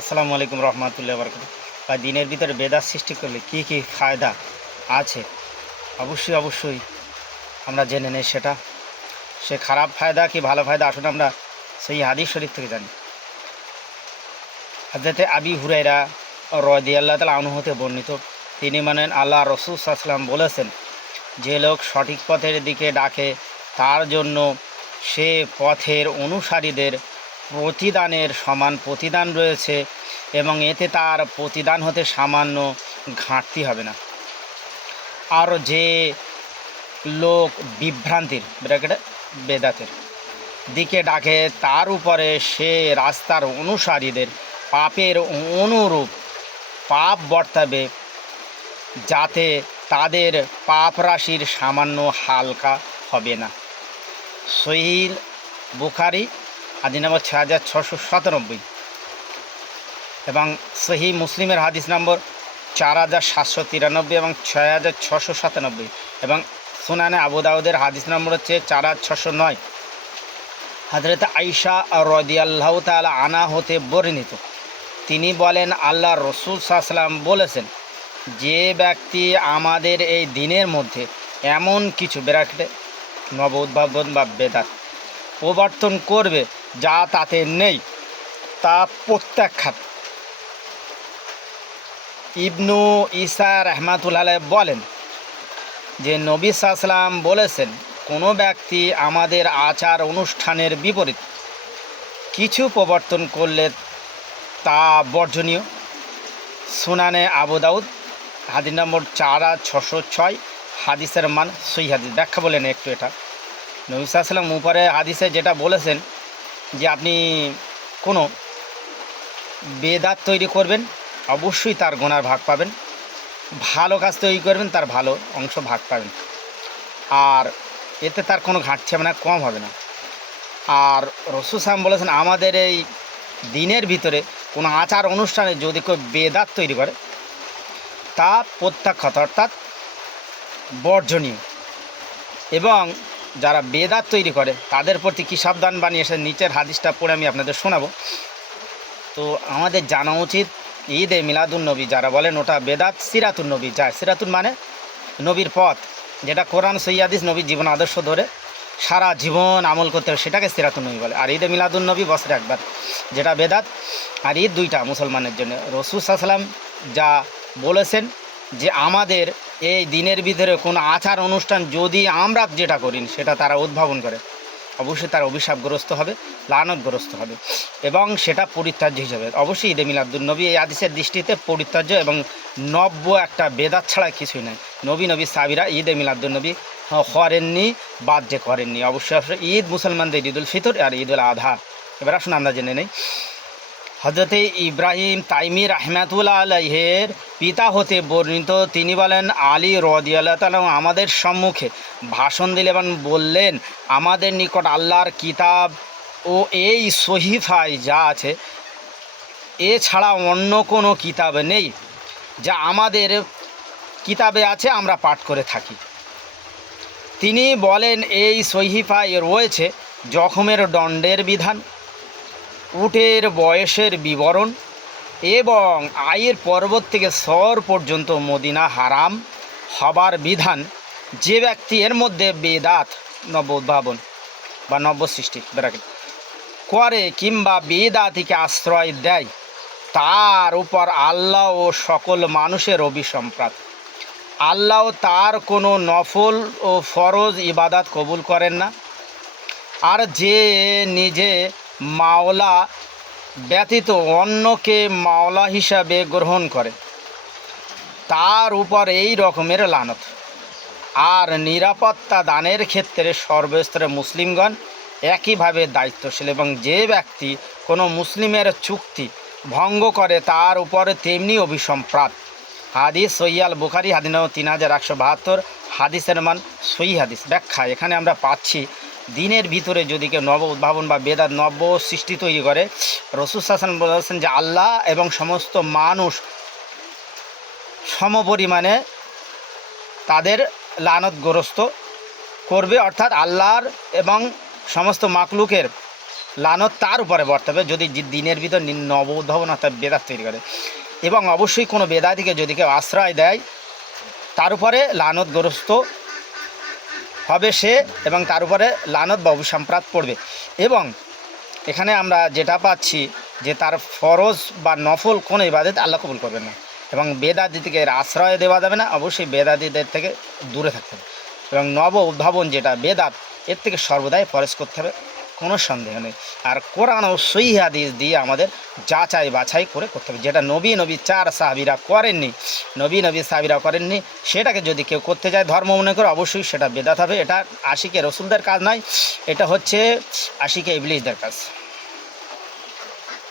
আসসালামু আলাইকুম রহমতুল্লাহ বরকাত। বা দিনের ভিতরে বেদার সৃষ্টি করলে কী কী ফায়দা আছে? অবশ্যই অবশ্যই আমরা জেনে নেই সেটা। সে খারাপ ফায়দা কি ভালো ফায়দা আসলে আমরা সেই হাদিস শরীফ থেকে জানি। হাজরতে আবি হুরাইরা রদি আল্লাহ তালা আনুহতে বর্ণিত। তিনি মানেন, আল্লাহ রসুল সাল্লাম বলেছেন, যে লোক সঠিক পথের দিকে ডাকে, তার জন্য সে পথের অনুসারীদের প্রতিদানের সমান প্রতিদান রয়েছে এবং এতে তার প্রতিদান হতে সামান্য ঘাটতি হবে না। আর যে লোক বিভ্রান্তির, ব্র্যাকেটে, বেদাতের দিকে ডাকে, তার উপরে সে রাস্তার অনুসারীদের পাপের অনুরূপ পাপ বর্তাবে যাতে তাদের পাপ রাশির সামান্য হালকা হবে না। সহিল বুখারি হাদিস নম্বর ছয় হাজার ছশো সাতানব্বই। এবং সহি মুসলিমের হাদিস নম্বর চার হাজার সাতশো তিরানব্বই এবং ছয় হাজার ছশো সাতানব্বই। এবং সুনানে আবুদাউদের হাদিস নম্বর হচ্ছে চার হাজার ছশো নয়। হাজরত আইসা রদিয়াল্লাহ তালা আনা হতে বর্ণিত। তিনি বলেন, আল্লাহ রসুল সাহসালাম বলেছেন, যে ব্যক্তি আমাদের এই দিনের মধ্যে এমন কিছু ব্যারাকেটে নব উদ্ভাবন বা বেদাত প্রবর্তন করবে যা তাতে নেই, তা প্রত্যাখ্যাত। ইবনু ইসা রহমাতুল্লাহ বলেন যে, নবী সাহসালাম বলেছেন, কোনো ব্যক্তি আমাদের আচার অনুষ্ঠানের বিপরীত কিছু প্রবর্তন করলে তা বর্জনীয়। সুনানে আবুদাউদ হাদিস নম্বর চার ছশো ছয়, হাদিসের মান সই হাদিস। ব্যাখ্যা বলেন একটু এটা। নবী সাল্লাম উপরে হাদিসে যেটা বলেছেন যে আপনি কোনো বেদাত তৈরি করবেন, অবশ্যই তার গোনার ভাগ পাবেন। ভালো কাজ তৈরি করবেন, তার ভালো অংশ ভাগ পাবেন। আর এতে তার কোনো ঘাটতি হবে না, কম হবে না। আর রসুল সাহেব বলেছেন, আমাদের এই দিনের ভিতরে কোনো আচার অনুষ্ঠানে যদি কেউ বেদাত তৈরি করে, তা প্রত্যাখ্যাত অর্থাৎ বর্জনীয়। এবং যারা বেদাত তৈরি করে, তাদের প্রতি কী সাবধান বানিয়েছে নিচের হাদিসটা পড়ে আমি আপনাদের শোনাবো। তো আমাদের জানা উচিত, ঈদ এ যারা বলেন ওটা বেদাত, সিরাতুন নবী যায়। সিরাতুন মানে নবীর পথ, যেটা কোরআন সৈয়াদিস নবীর জীবন আদর্শ ধরে সারা জীবন আমল করতে হবে, সেটাকে সিরাতুন নবী বলে। আর ঈদে মিলাদুন নবী একবার, যেটা বেদাত। আর ঈদ দুইটা মুসলমানের জন্য। রসুল সাল্লাম যা বলেছেন যে আমাদের এই দিনের ভিতরে কোনো আচার অনুষ্ঠান যদি আমরা যেটা করি, সেটা তারা উদ্ভাবন করে। অবশ্যই তার অভিশাপগ্রস্ত হবে, লানতগ্রস্ত হবে এবং সেটা পরিত্যাজ্য হিসাবে। অবশ্যই ঈদে মিলাদুলনবী এই আদিসের দৃষ্টিতে পরিত্যাজ্য এবং নব্য একটা বেদাত ছাড়া কিছুই নয় নবী নবী সাবিরা ঈদে মিলাদুলনবী করেননি, বাদ যে করেননি। অবশ্যই অবশ্যই ঈদ মুসলমানদের ঈদ উল ফিতর আর ঈদ উল আধা। এবার আসুন আমরা জেনে নেই। হজরতে ইব্রাহিম তাইমির রহমাতুল্লাহ আলহের পিতা হতে বর্ণিত, তিনি বলেন, আলী রদিয়াল্লাহ তালা আমাদের সম্মুখে ভাষণ দিলে এবং বললেন, আমাদের নিকট আল্লাহর কিতাব ও এই সহিফায় যা আছে, এছাড়া অন্য কোনো কিতাব নেই যা আমাদের কিতাবে আছে, আমরা পাঠ করে থাকি। তিনি বলেন, এই সহিফায় রয়েছে জখমের দণ্ডের বিধান উটের বয়সের বিবরণ এবং আয়ের পর্বত থেকে সর পর্যন্ত মদিনা হারাম হবার বিধান যে ব্যক্তি এর মধ্যে বেদাত নব উদ্ভাবন বা নব্য সৃষ্টি করে কিংবা বেদাতিকে আশ্রয় দেয়, তার উপর আল্লাহ ও সকল মানুষের অভিসম্প্রাত। আল্লাহ তার কোনো নফল ও ফরজ ইবাদাত কবুল করেন না। আর যে নিজে মাওলা ব্যতীত অন্যকে মাওলা হিসাবে গ্রহণ করে। তার উপর এই রকমের লানত। আর নিরাপত্তা দানের ক্ষেত্রে সর্বস্তরে মুসলিমগণ একইভাবে দায়িত্বশীল এবং যে ব্যক্তি কোনো মুসলিমের চুক্তি ভঙ্গ করে তার উপরে তেমনি অভিসম্প্রাত হাদিস সৈয়াল বুখারি নম্বর তিন হাজার একশো বাহাত্তর, হাদিসের মান সই হাদিস। ব্যাখ্যা এখানে আমরা পাচ্ছি দিনের ভিতরে যদি কেউ নব উদ্ভাবন বা বেদাত নব্য সৃষ্টি তৈরি করে, রসুল শাসন বলেছেন যে আল্লাহ এবং সমস্ত মানুষ সমপরিমাণে তাদের লানতগ্রস্ত করবে, অর্থাৎ আল্লাহর এবং সমস্ত মাকলুকের লানত তার উপরে বর্তাবে যদি দিনের ভিতর নব উদ্ভাবন অর্থাৎ বেদাত তৈরি করে। এবং অবশ্যই কোনো বেদাতিকে যদি কেউ আশ্রয় দেয়, তার উপরে লানতগ্রস্ত হবে সে এবং তার উপরে লানত বা অভিসম্প্রাত পড়বে। এবং এখানে আমরা যেটা পাচ্ছি যে তার ফরজ বা নফল কোনো ইবাদত আল্লাহ কবুল করবে না। এবং বেদাদিকে এর আশ্রয় দেওয়া যাবে না, অবশ্যই বেদাদিদের থেকে দূরে থাকতে হবে। এবং নব উদ্ভাবন যেটা বেদাত, এর থেকে সর্বদাই ফরজ করতে হবে। কোনো সন্দেহ নেই। আর কোরআন ও সই হাদিস দিয়ে আমাদের যাচাই বাছাই করে করতে হবে। যেটা নবী নবী চার সাহাবিরা করেননি, নবী নবী সাহাবিরা করেননি, সেটাকে যদি কেউ করতে যায় ধর্ম মনে করে অবশ্যই সেটা বেদাত হবে। এটা আশিকে রসুলদের কাজ নয়, এটা হচ্ছে আশিকে ইবলিশদের কাজ।